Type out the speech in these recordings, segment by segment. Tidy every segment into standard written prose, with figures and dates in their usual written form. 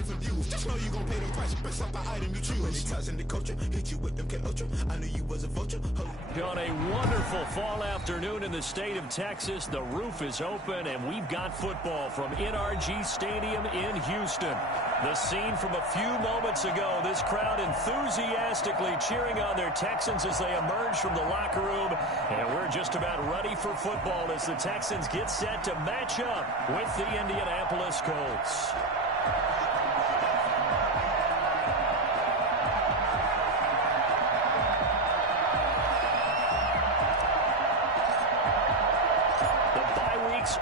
different views. Just know you gon' pay the price. Best up an item you choose. Many times in the culture, hit you with them K-Ultra. I knew you was a vulture. On a wonderful fall afternoon in the state of Texas, the roof is open, and we've got football from NRG Stadium in Houston. The scene from a few moments ago, this crowd enthusiastically cheering on their Texans as they emerge from the locker room. And we're just about ready for football as the Texans get set to match up with the Indianapolis Colts.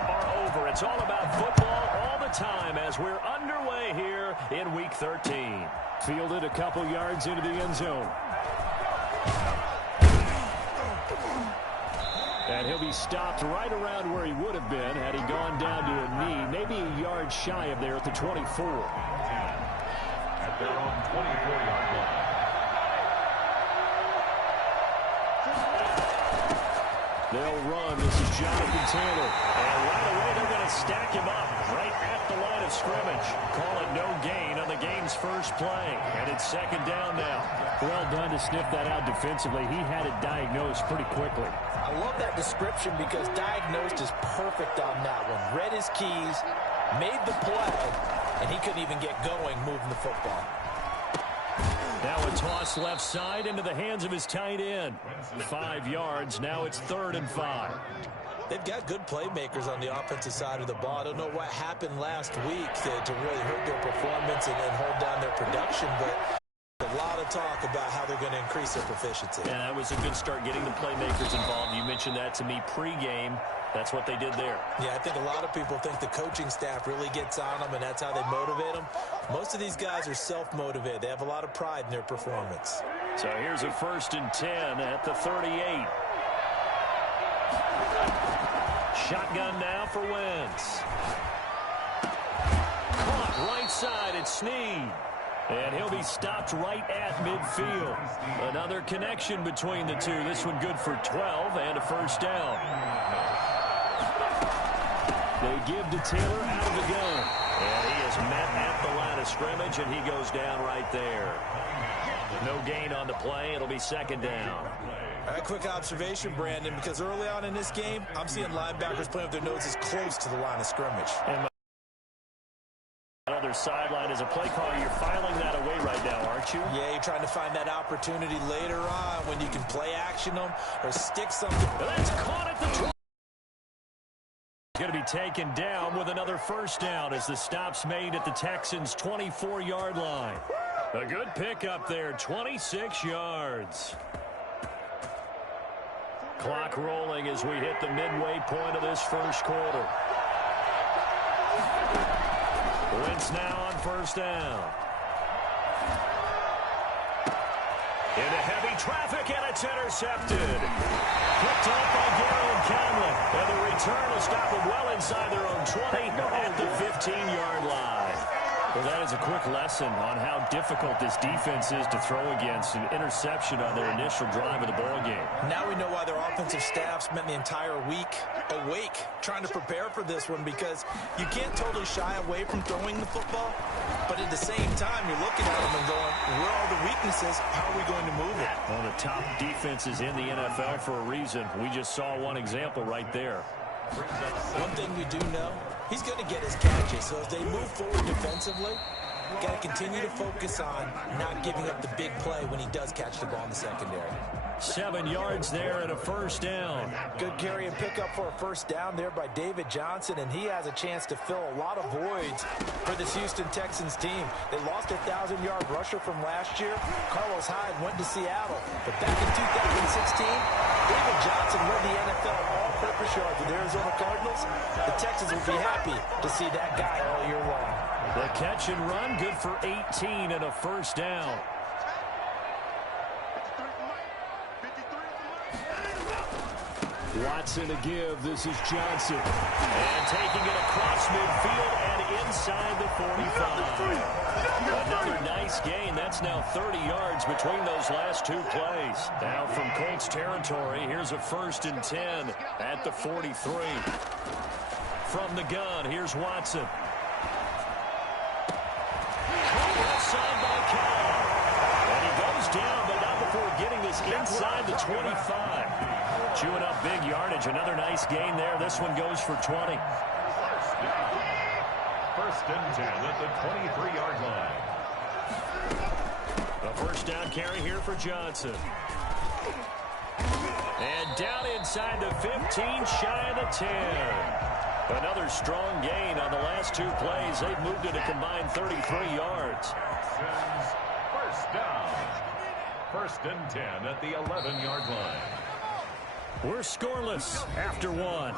Are over. It's all about football all the time as we're underway here in Week 13. Fielded a couple yards into the end zone. And he'll be stopped right around where he would have been had he gone down to a knee, maybe a yard shy of there at the 24. At their own 24-yard line. They'll run. This is Jonathan Taylor. And right away, they're going to stack him up right at the line of scrimmage. Call it no gain on the game's first play. And it's second down now. Well done to sniff that out defensively. He had it diagnosed pretty quickly. I love that description because diagnosed is perfect on that one. Read his keys, made the play, and he couldn't even get going moving the football. Now a toss left side into the hands of his tight end. 5 yards. Now it's 3rd and 5. They've got good playmakers on the offensive side of the ball. I don't know what happened last week to really hurt their performance and hold down their production, but a lot of talk about how they're going to increase their proficiency. Yeah, that was a good start getting the playmakers involved. You mentioned that to me pregame. That's what they did there. Yeah, I think a lot of people think the coaching staff really gets on them, and that's how they motivate them. Most of these guys are self-motivated. They have a lot of pride in their performance. So here's a 1st and 10 at the 38. Shotgun now for Wentz. Caught right side at Snead. And he'll be stopped right at midfield. Another connection between the two. This one good for 12 and a 1st down. They give to Taylor out of the gun. And he is met at the line of scrimmage, and he goes down right there. No gain on the play. It'll be 2nd down. All right, quick observation, Brandon, because early on in this game, I'm seeing linebackers playing with their noses close to the line of scrimmage. And other sideline as a play caller, you're filing that away right now, aren't you? Yeah, you're trying to find that opportunity later on when you can play action them or stick something. That's caught at the 20. Going to be taken down with another 1st down as the stop's made at the Texans' 24-yard line. A good pickup there, 26 yards. Clock rolling as we hit the midway point of this first quarter. Wentz now on 1st down. Into heavy traffic, and it's intercepted. Picked up by Garrett Conley. And the return will stop them well inside their own 20 at the 15-yard line. Well, that is a quick lesson on how difficult this defense is to throw against. An interception on their initial drive of the ballgame. Now we know why their offensive staff spent the entire week awake trying to prepare for this one, because you can't totally shy away from throwing the football, but at the same time, you're looking at them and going, where are the weaknesses? How are we going to move it? One of the top defenses in the NFL for a reason. We just saw one example right there. One thing we do know, he's going to get his catches. So as they move forward defensively, got to continue to focus on not giving up the big play when he does catch the ball in the secondary. 7 yards there and a 1st down. Good carry and pickup for a 1st down there by David Johnson, and he has a chance to fill a lot of voids for this Houston Texans team. They lost a 1,000-yard rusher from last year. Carlos Hyde went to Seattle, but back in 2016, David Johnson led the NFL all-purpose yards with the Arizona Cardinals. The Texans will be happy to see that guy all year long. The catch and run, good for 18 and a 1st down. Watson to give. This is Johnson. And taking it across midfield and inside the 45. Another nice gain. That's now 30 yards between those last 2 plays. Now from Colts territory, here's a 1st and 10 at the 43. From the gun, here's Watson. inside the 25. Chewing up big yardage. Another nice gain there. This one goes for 20. First and 10 at the 23-yard line. A first down carry here for Johnson. And down inside the 15, shy of the 10. Another strong gain on the last two plays. They've moved it a combined 33 yards. First down. First and 10 at the 11-yard line. We're scoreless after one.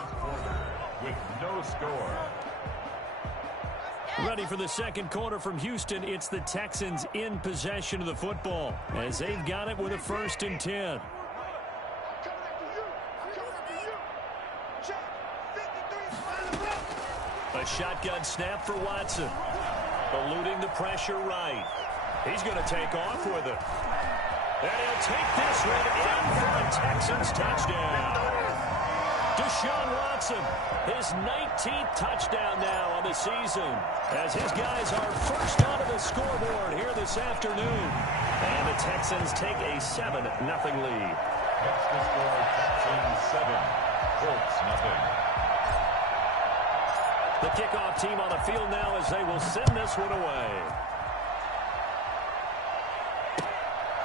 With no score. Ready for the second quarter from Houston. It's the Texans in possession of the football as they've got it with a first and 10. A shotgun snap for Watson. Eluding the pressure right. He's going to take off with it. And he'll take this one in for a Texans touchdown. Deshaun Watson, his 19th touchdown now on the season, as his guys are first onto the scoreboard here this afternoon. And the Texans take a 7-0 lead. That's the score, Texans 7, Colts nothing. The kickoff team on the field now as they will send this one away.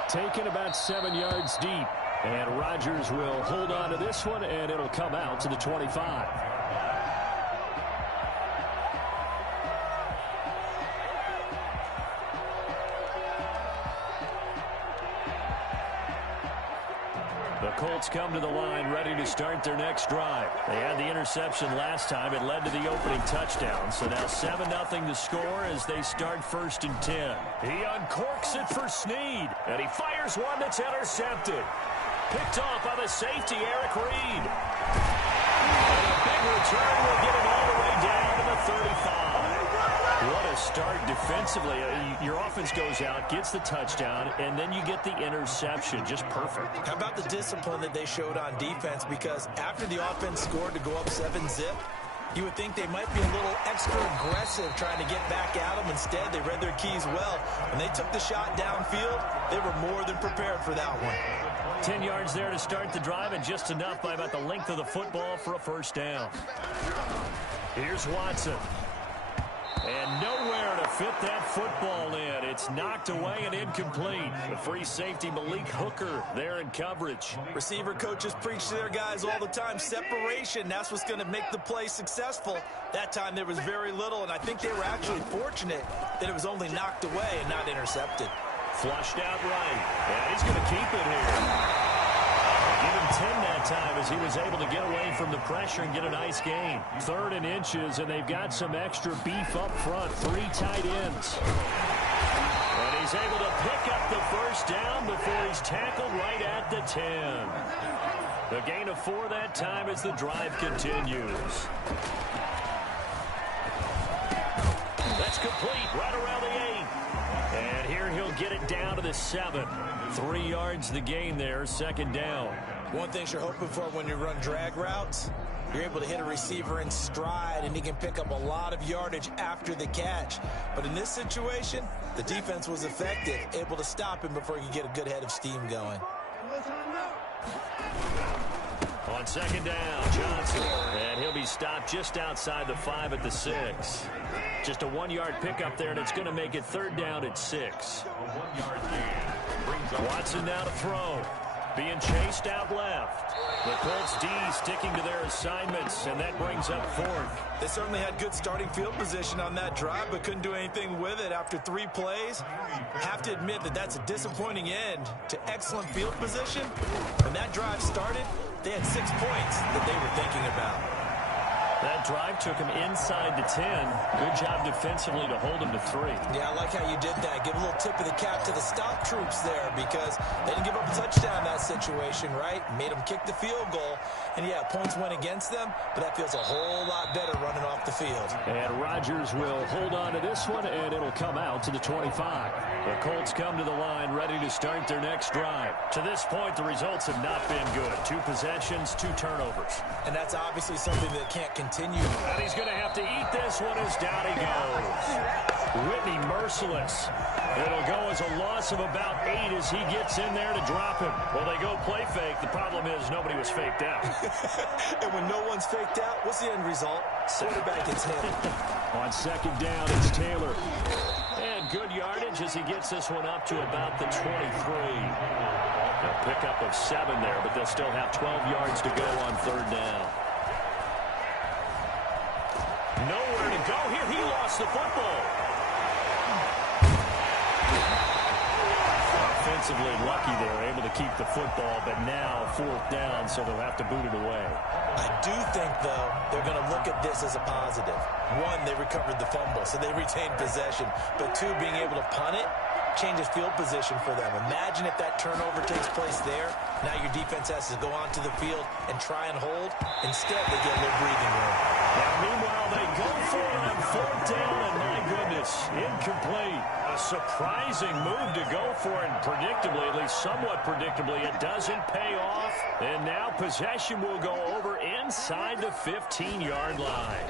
Taken about 7 yards deep. And Rodgers will hold on to this one, and it'll come out to the 25. The Colts come to the line ready to start their next drive. They had the interception last time. It led to the opening touchdown. So now 7-0 to score as they start first and 10. He uncorks it for Snead, and he fires one that's intercepted. Picked off by the safety, Eric Reed. And a big return will get him all the way down to the 35. What a start defensively. Your offense goes out, gets the touchdown, and then you get the interception. Just perfect. How about the discipline that they showed on defense? Because after the offense scored to go up 7-zip, you would think they might be a little extra aggressive trying to get back at them. Instead, they read their keys well. When they took the shot downfield, they were more than prepared for that one. 10 yards there to start the drive, and just enough by about the length of the football for a first down. Here's Watson. And nowhere to fit that football in. It's knocked away and incomplete. The free safety, Malik Hooker, there in coverage. Receiver coaches preach to their guys all the time. Separation, that's what's going to make the play successful. That time there was very little, and I think they were actually fortunate that it was only knocked away and not intercepted. Flushed out right. And he's going to keep it here. Give him 10 that time as he was able to get away from the pressure and get a nice gain. 3rd and inches, and they've got some extra beef up front. 3 tight ends. And he's able to pick up the first down before he's tackled right at the 10. The gain of 4 that time as the drive continues. That's complete right around the 8. And here he'll get it down to the 7. 3 yards the gain there, second down. One thing you're hoping for when you run drag routes, you're able to hit a receiver in stride, and he can pick up a lot of yardage after the catch. But in this situation, the defense was effective, able to stop him before he could get a good head of steam going. On second down, Johnson. And he'll be stopped just outside the 5 at the 6. Just a 1-yard pickup there, and it's going to make it 3rd down at 6. Watson now to throw. Being chased out left. The Colts D sticking to their assignments, and that brings up 4th. They certainly had good starting field position on that drive, but couldn't do anything with it after 3 plays. Have to admit that that's a disappointing end to excellent field position. When that drive started, they had 6 points that they were thinking about. That drive took him inside the 10. Good job defensively to hold him to 3. Yeah, I like how you did that. Give a little tip of the cap to the stop troops there, because they didn't give up a touchdown in that situation, right? Made them kick the field goal. And yeah, points went against them, but that feels a whole lot better running off the field. And Rodgers will hold on to this one, and it'll come out to the 25. The Colts come to the line ready to start their next drive. To this point, the results have not been good. 2 possessions, 2 turnovers. And that's obviously something that can't continue. And he's going to have to eat this one as down he goes. Whitney merciless. It'll go as a loss of about 8 as he gets in there to drop him. Well, they go play fake. The problem is nobody was faked out. And when no one's faked out, what's the end result? Quarterback gets hit. On second down, it's Taylor. And good yardage as he gets this one up to about the 23. A pickup of 7 there, but they'll still have 12 yards to go on third down. Nowhere to go here. He lost the football. Offensively lucky they're able to keep the football, but now fourth down, so they'll have to boot it away. I do think, though, they're going to look at this as a positive. One, they recovered the fumble, so they retained possession. But two, being able to punt it changes field position for them. Imagine if that turnover takes place there. Now your defense has to go onto the field and try and hold. Instead, they get a little breathing room. Now, meanwhile, they go for it on fourth down, and my goodness, incomplete. A surprising move to go for it, and predictably, at least somewhat predictably, it doesn't pay off. And now possession will go over inside the 15-yard line.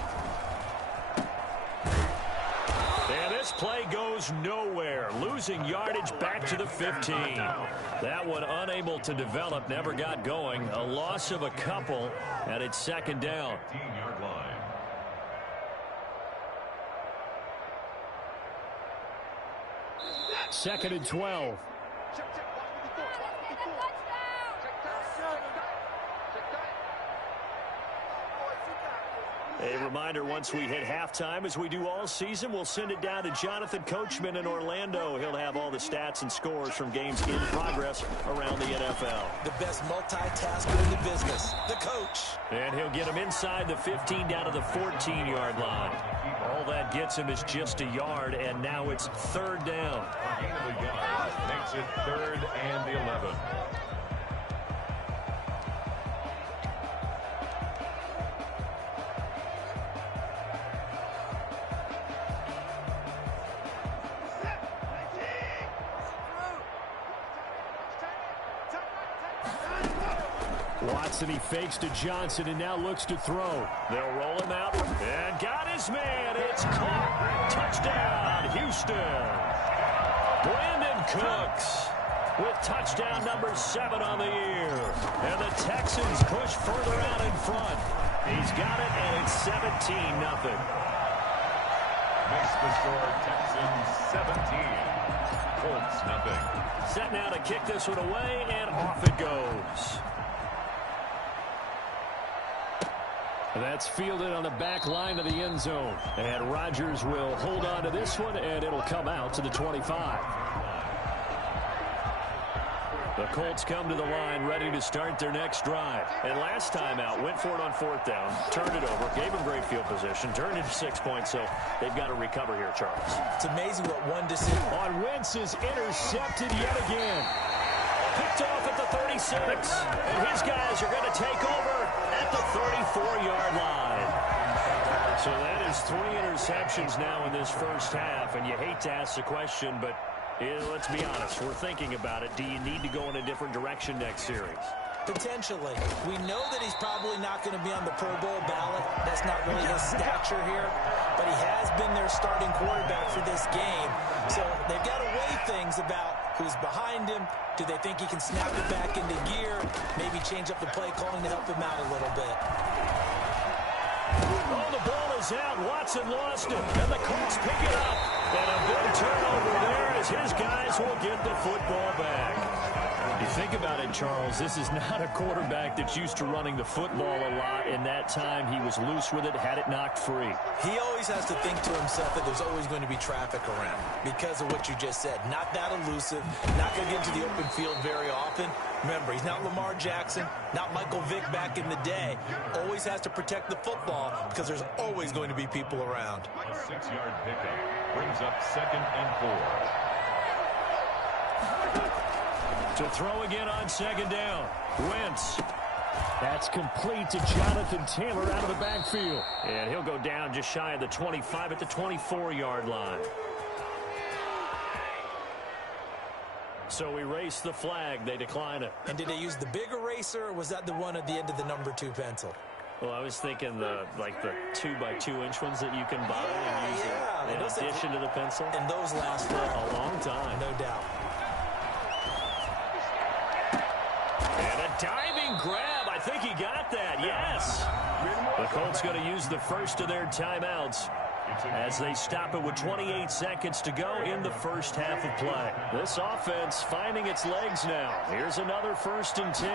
And this play goes nowhere, losing yardage back to the 15. That one unable to develop, never got going. A loss of a couple, and it's second down. 15-yard line. Second and 12. A reminder, once we hit halftime, as we do all season, we'll send it down to Jonathan Coachman in Orlando. He'll have all the stats and scores from games in progress around the NFL. The best multitasker in the business, the coach. And he'll get him inside the 15 down to the 14-yard line. All that gets him is just a yard, and now it's third down. Gain of a yard makes it 3rd and 11. Watson, he fakes to Johnson and now looks to throw. They'll roll him out and got his man. It's caught. Touchdown, Houston. Brandon Cooks with touchdown number 7 on the year. And the Texans push further out in front. He's got it, and it's 17-0. Makes the score Texans 17. Colts nothing. Set now to kick this one away, and off it goes. That's fielded on the back line of the end zone. And Rodgers will hold on to this one, and it'll come out to the 25. The Colts come to the line ready to start their next drive. And last time out, went for it on fourth down, turned it over, gave them great field position, turned into 6 points, so they've got to recover here, Charles. It's amazing what one decision. On Wentz is intercepted yet again. Picked off at the 36, and his guys are going to take over at the 34-yard line. So that is 3 interceptions now in this first half, and you hate to ask the question, but let's be honest, we're thinking about it. Do you need to go in a different direction next series? Potentially. We know that he's probably not going to be on the Pro Bowl ballot. That's not really his stature here. But he has been their starting quarterback for this game. So they've got to weigh things about who's behind him. Do they think he can snap it back into gear? Maybe change up the play calling to help him out a little bit. Oh, the ball is out. Watson lost it. And the Colts pick it up. And a big turnover there as his guys will get the football back. You think about it, Charles, this is not a quarterback that's used to running the football a lot. In that time, he was loose with it, had it knocked free. He always has to think to himself that there's always going to be traffic around because of what you just said. Not that elusive, not going to get into the open field very often. Remember, he's not Lamar Jackson, not Michael Vick back in the day. Always has to protect the football because there's always going to be people around. A 6-yard pickup brings up 2nd and 4. To throw again on second down. Wentz. That's complete to Jonathan Taylor out of the backfield. And he'll go down just shy of the 25 at the 24-yard line. So we race the flag. They decline it. And did they use the big eraser, or was that the one at the end of the number 2 pencil? Well, I was thinking the 2x2-inch ones that you can buy and use in addition to the pencil. And those last a long time. No doubt. And a diving grab. I think he got that. Yes. The Colts going to use the first of their timeouts as they stop it with 28 seconds to go in the first half of play. This offense finding its legs now. Here's another 1st and 10.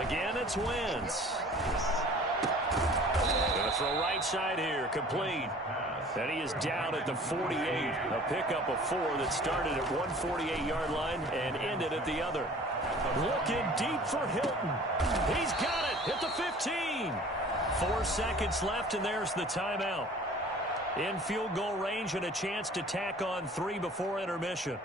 Again, it's Wentz. Going to throw right side here. Complete. And he is down at the 48. A pickup of 4 that started at 148-yard line and ended at the other. Looking deep for Hilton. He's got it at the 15. 4 seconds left, and there's the timeout. In field goal range and a chance to tack on 3 before intermission.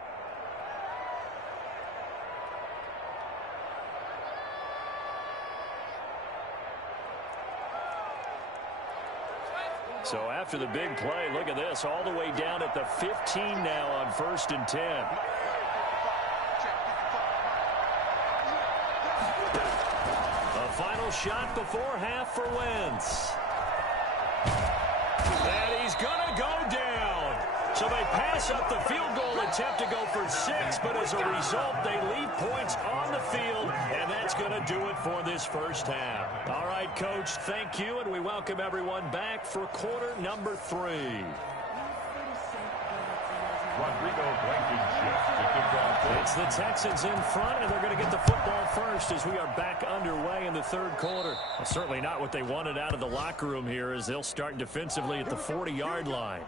So after the big play, look at this, all the way down at the 15 now on 1st and 10. A final shot before half for Wentz. And he's going to go down. So they pass up the field goal attempt to go for 6, but as a result, they leave points on the field, and that's going to do it for this first half. All right, Coach, thank you, and we welcome everyone back for quarter number 3. It's the Texans in front, and they're going to get the football first as we are back underway in the 3rd quarter. Well, certainly not what they wanted out of the locker room here as they'll start defensively at the 40-yard line.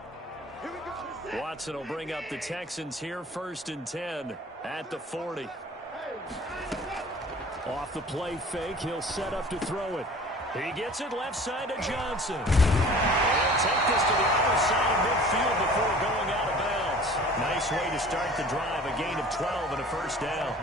Watson will bring up the Texans here, 1st and 10 at the 40. Off the play fake, he'll set up to throw it. He gets it left side to Johnson. He'll take this to the other side of midfield before going out of bounds. Nice way to start the drive, a gain of 12 and a 1st down.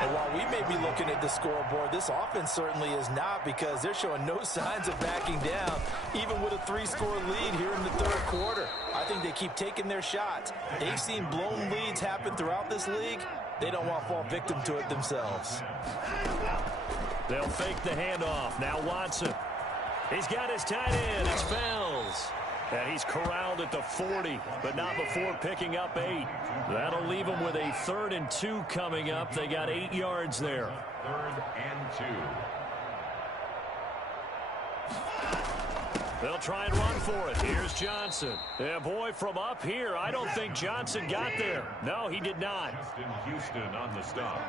And while we may be looking at the scoreboard, this offense certainly is not, because they're showing no signs of backing down, even with a 3-score lead here in the 3rd quarter. I think they keep taking their shots. They've seen blown leads happen throughout this league. They don't want to fall victim to it themselves. They'll fake the handoff. Now Watson. He's got his tight end. It's Fells. And he's corralled at the 40, but not before picking up 8. That'll leave him with a 3rd and 2 coming up. They got 8 yards there. 3rd and 2. They'll try and run for it. Here's Johnson. Yeah, boy, from up here, I don't think Johnson got there. No, he did not. Houston on the stop.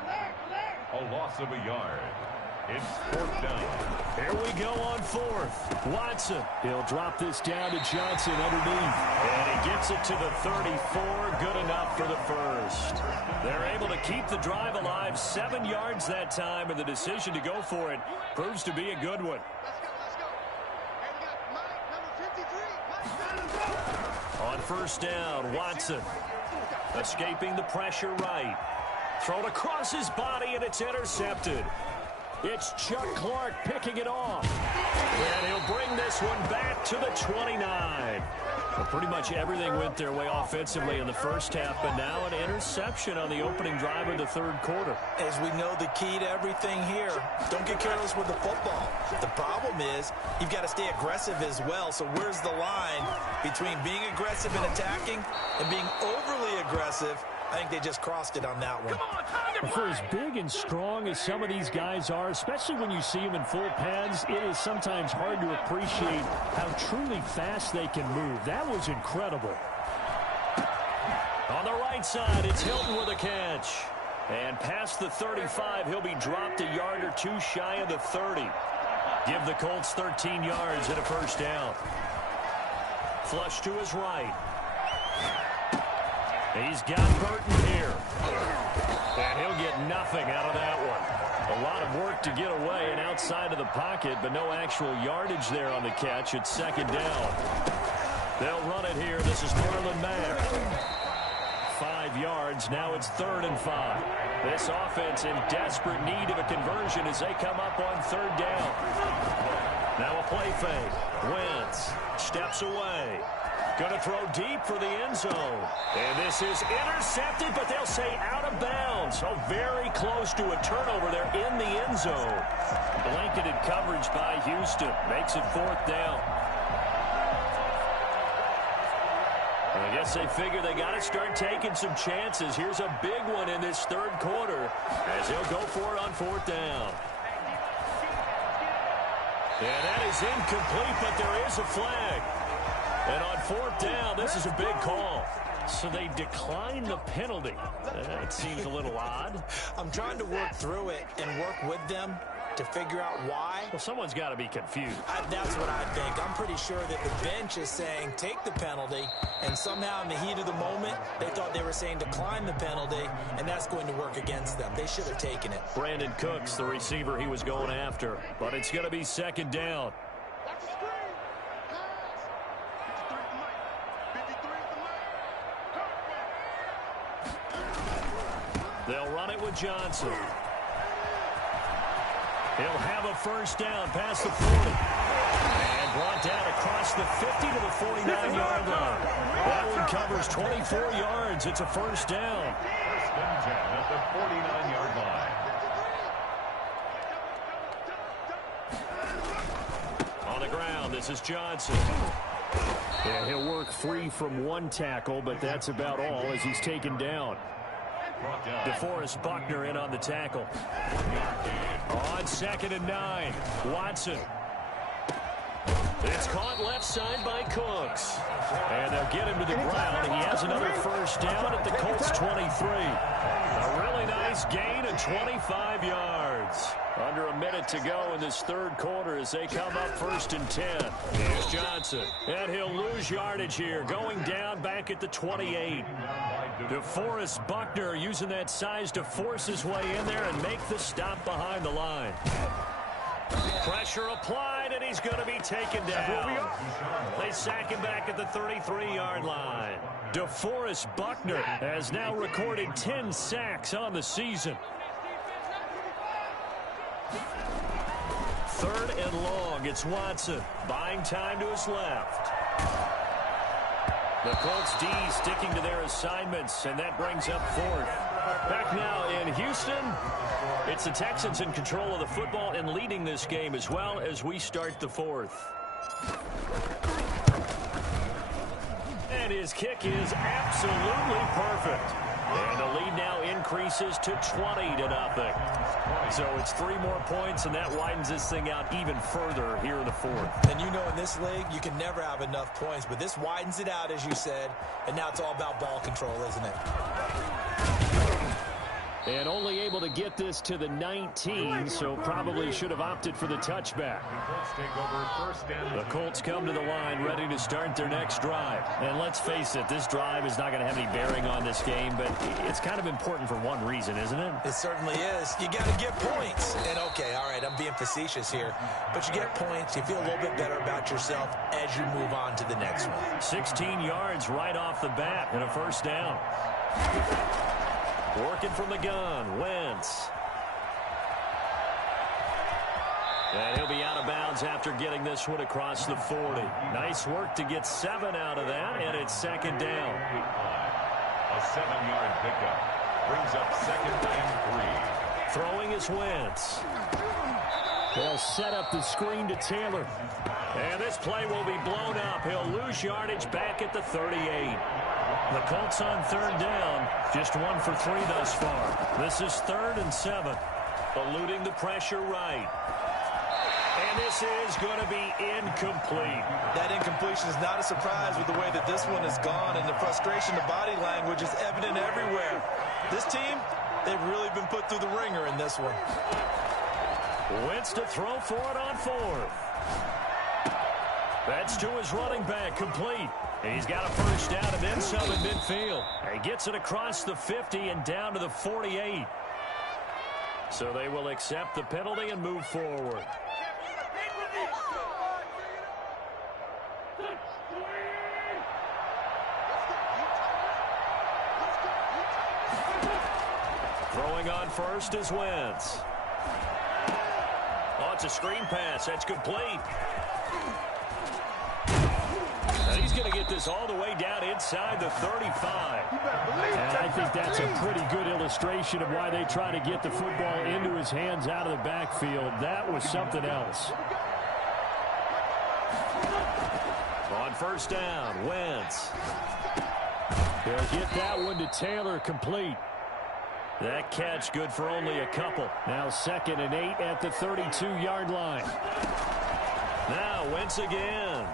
A loss of a yard. It's 4th down. Here we go on 4th. Watson. He'll drop this down to Johnson underneath. And he gets it to the 34. Good enough for the 1st. They're able to keep the drive alive. 7 yards that time, and the decision to go for it proves to be a good one. On 1st down, Watson. Escaping the pressure right. Thrown across his body, and it's intercepted. It's Chuck Clark picking it off. And he'll bring this one back to the 29. Well, pretty much everything went their way offensively in the first half, but now an interception on the opening drive of the 3rd quarter. As we know, the key to everything here, don't get careless with the football. The problem is you've got to stay aggressive as well. So where's the line between being aggressive and attacking and being overly aggressive? I think they just crossed it on that one. For as big and strong as some of these guys are, especially when you see them in full pads, it is sometimes hard to appreciate how truly fast they can move. That was incredible. On the right side, it's Hilton with a catch. And past the 35, he'll be dropped a yard or 2 shy of the 30. Give the Colts 13 yards and a 1st down. Flush to his right. He's got Burton here. And he'll get nothing out of that one. A lot of work to get away and outside of the pocket, but no actual yardage there on the catch. It's 2nd down. They'll run it here. This is Marlon Mack. 5 yards. Now it's 3rd and 5. This offense in desperate need of a conversion as they come up on 3rd down. Now a play fake. Wentz steps away. Going to throw deep for the end zone. And this is intercepted, but they'll say out of bounds. So very close to a turnover there in the end zone. Blanketed coverage by Houston. Makes it 4th down. I guess they figure they got to start taking some chances. Here's a big one in this 3rd quarter as he'll go for it on 4th down. And that is incomplete, but there is a flag. And on 4th down, this is a big call. So they decline the penalty. That seems a little odd. I'm trying to work through it and work with them to figure out why. Well, someone's got to be confused. That's what I think. I'm pretty sure that the bench is saying take the penalty, and somehow in the heat of the moment, they thought they were saying decline the penalty, and that's going to work against them. They should have taken it. Brandon Cooks, the receiver he was going after. But it's going to be 2nd down. They'll run it with Johnson. He'll have a 1st down past the 40. And brought down across the 50 to the 49-yard line. That one covers 24 yards. It's a 1st down. 1st and 10 at the 49-yard line. On the ground, this is Johnson. Yeah, he'll work free from one tackle, but that's about all as he's taken down. DeForest Buckner in on the tackle. On 2nd and 9, Watson. It's caught left side by Cooks. And they'll get him to the ground. He has another 1st down at the Colts 23. A really nice gain of 25 yards. Under a minute to go in this 3rd quarter as they come up 1st and 10. Here's Johnson. And he'll lose yardage here. Going down back at the 28. DeForest Buckner using that size to force his way in there and make the stop behind the line. Pressure applied, and he's going to be taken down. They sack him back at the 33-yard line. DeForest Buckner has now recorded 10 sacks on the season. 3rd and long. It's Watson buying time to his left. The Colts D sticking to their assignments, and that brings up 4th. Back now in Houston, it's the Texans in control of the football and leading this game as well as we start the 4th. And his kick is absolutely perfect. And the lead now increases to 20-0. So it's 3 more points, and that widens this thing out even further here in the 4th. And you know, in this league, you can never have enough points, but this widens it out, as you said, and now it's all about ball control, isn't it? And only able to get this to the 19, so probably should have opted for the touchback. The Colts come to the line ready to start their next drive. And let's face it, this drive is not going to have any bearing on this game, but it's kind of important for one reason, isn't it? It certainly is. You got to get points. And okay, all right, I'm being facetious here, but you get points, you feel a little bit better about yourself as you move on to the next one. 16 yards right off the bat and a 1st down. Working from the gun, Wentz. And he'll be out of bounds after getting this one across the 40. Nice work to get 7 out of that, and it's 2nd down. A 7-yard pickup brings up 2nd and 3. Throwing is Wentz. They'll set up the screen to Taylor. And this play will be blown up. He'll lose yardage back at the 38. The Colts on 3rd down. Just 1 for 3 thus far. This is 3rd and 7. Eluding the pressure right. And this is going to be incomplete. That incompletion is not a surprise with the way that this one has gone, and the frustration, the body language is evident everywhere. This team, they've really been put through the ringer in this one. Wentz to throw for it on 4th. That's to his running back, complete. He's got a 1st down and then some in midfield. He gets it across the 50 and down to the 48. So they will accept the penalty and move forward. Throwing on 1st is Wentz. Oh, it's a screen pass. That's complete. And he's going to get this all the way down inside the 35. And I think that's a pretty good illustration of why they try to get the football into his hands out of the backfield. That was something else. On first down, Wentz. They'll get that one to Taylor, complete. That catch good for only a couple. Now 2nd and 8 at the 32-yard line. Now Wentz again.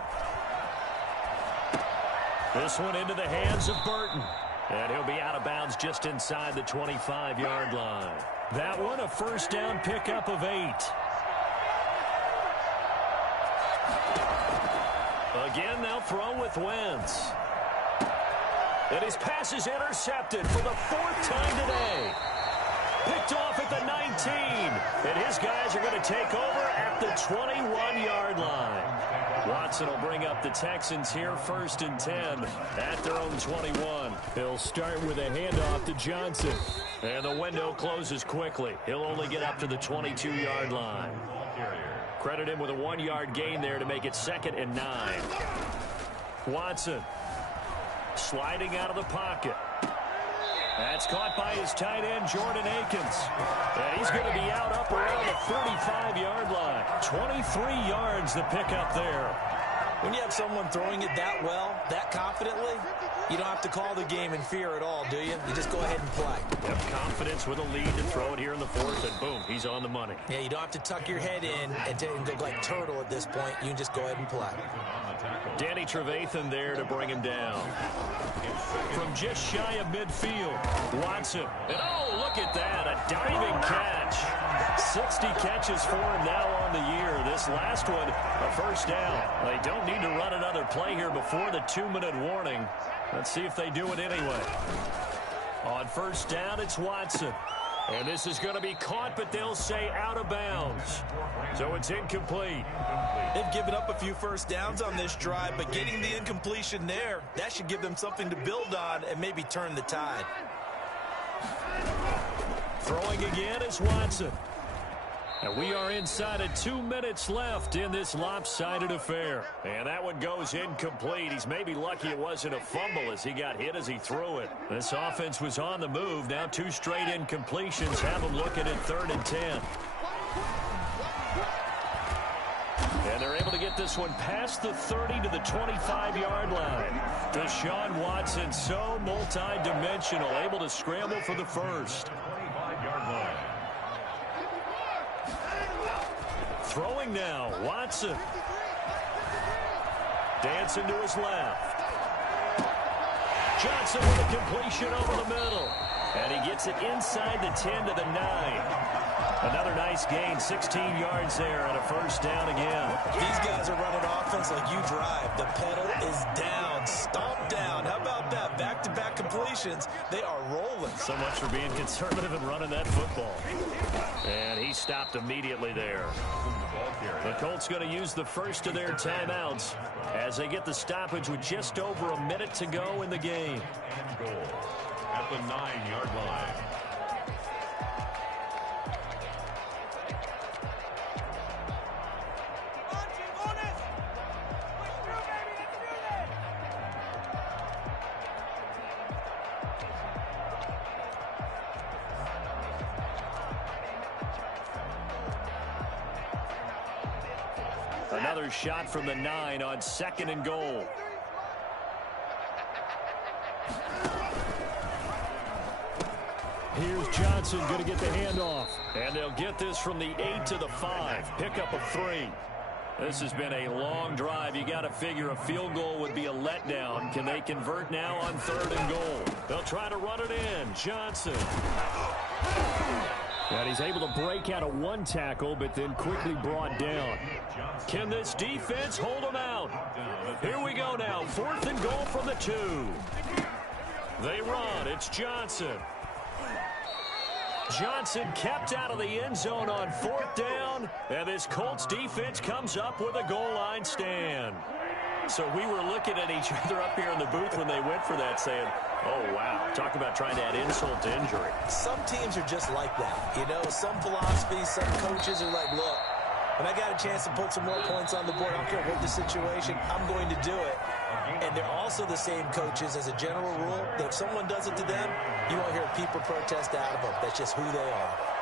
This one into the hands of Burton. And he'll be out of bounds just inside the 25-yard line. That one a first down pickup of 8. Again, they'll throw with Wentz. And his pass is intercepted for the 4th time today. Picked off at the 19. And his guys are going to take over at the 21-yard line. Watson will bring up the Texans here 1st and 10 at their own 21. They'll start with a handoff to Johnson. And the window closes quickly. He'll only get up to the 22-yard line. Credit him with a 1-yard gain there to make it 2nd and 9. Watson sliding out of the pocket. That's caught by his tight end, Jordan Akins. And he's going to be out up around the 35-yard line. 23 yards the pickup there. When you have someone throwing it that well, that confidently, you don't have to call the game in fear at all, do you? You just go ahead and play. Yep, confidence with a lead to throw it here in the 4th, and boom, he's on the money. Yeah, you don't have to tuck your head in and go like turtle at this point. You can just go ahead and play. Danny Trevathan there to bring him down. From just shy of midfield, Watson. And oh, look at that, a diving catch. 60 catches for him now on the year. This last one, a first down. They don't need to run another play here before the 2-minute warning. Let's see if they do it anyway. On first down, it's Watson. And this is going to be caught, but they'll say out of bounds. So it's incomplete. They've given up a few first downs on this drive, but getting the incompletion there, that should give them something to build on and maybe turn the tide. Throwing again is Watson. And we are inside of 2 minutes left in this lopsided affair. And that one goes incomplete. He's maybe lucky it wasn't a fumble as he got hit as he threw it. This offense was on the move. Now 2 straight incompletions have them looking at 3rd and 10. And they're able to get this one past the 30 to the 25-yard line. Deshaun Watson, so multi-dimensional, able to scramble for the first. 25-yard line. Throwing now, Watson. Dancing to his left. Johnson with a completion over the middle. And he gets it inside the 10 to the 9. Another nice gain, 16 yards there, and a first down again. These guys are running offense like you drive. The pedal is down, stomp down. How about that? Back-to-back completions. They are rolling. So much for being conservative and running that football. And he stopped immediately there. The Colts going to use the first of their timeouts as they get the stoppage with just over a minute to go in the game. Goal at the 9-yard line. Another shot from the 9 on 2nd and goal. Here's Johnson going to get the handoff. And they'll get this from the 8 to the 5. Pickup of 3. This has been a long drive. You got to figure a field goal would be a letdown. Can they convert now on 3rd and goal? They'll try to run it in. Johnson. And he's able to break out of 1 tackle, but then quickly brought down. Can this defense hold them out? Here we go now. 4th and goal from the 2. They run. It's Johnson. Johnson kept out of the end zone on 4th down, and this Colts defense comes up with a goal line stand. So we were looking at each other up here in the booth when they went for that, saying, oh, wow, talk about trying to add insult to injury. Some teams are just like that. You know, some philosophies, some coaches are like, look, when I got a chance to put some more points on the board, I don't care what the situation, I'm going to do it. And they're also the same coaches as a general rule that if someone does it to them, you won't hear people protest out of them. That's just who they are.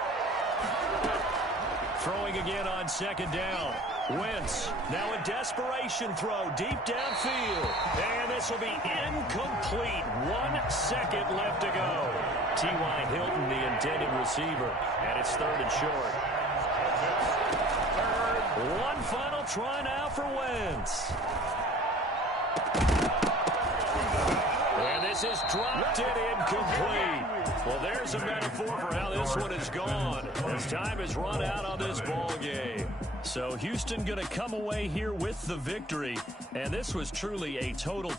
Throwing again on second down. Wentz, now a desperation throw deep downfield. And this will be incomplete. 1 second left to go. T.Y. Hilton, the intended receiver. And it's third and short. One final try now for Wentz. And this is dropped it incomplete. Well, there's a metaphor for how this one is gone as time has run out on this ball game. So Houston going to come away here with the victory. And this was truly a total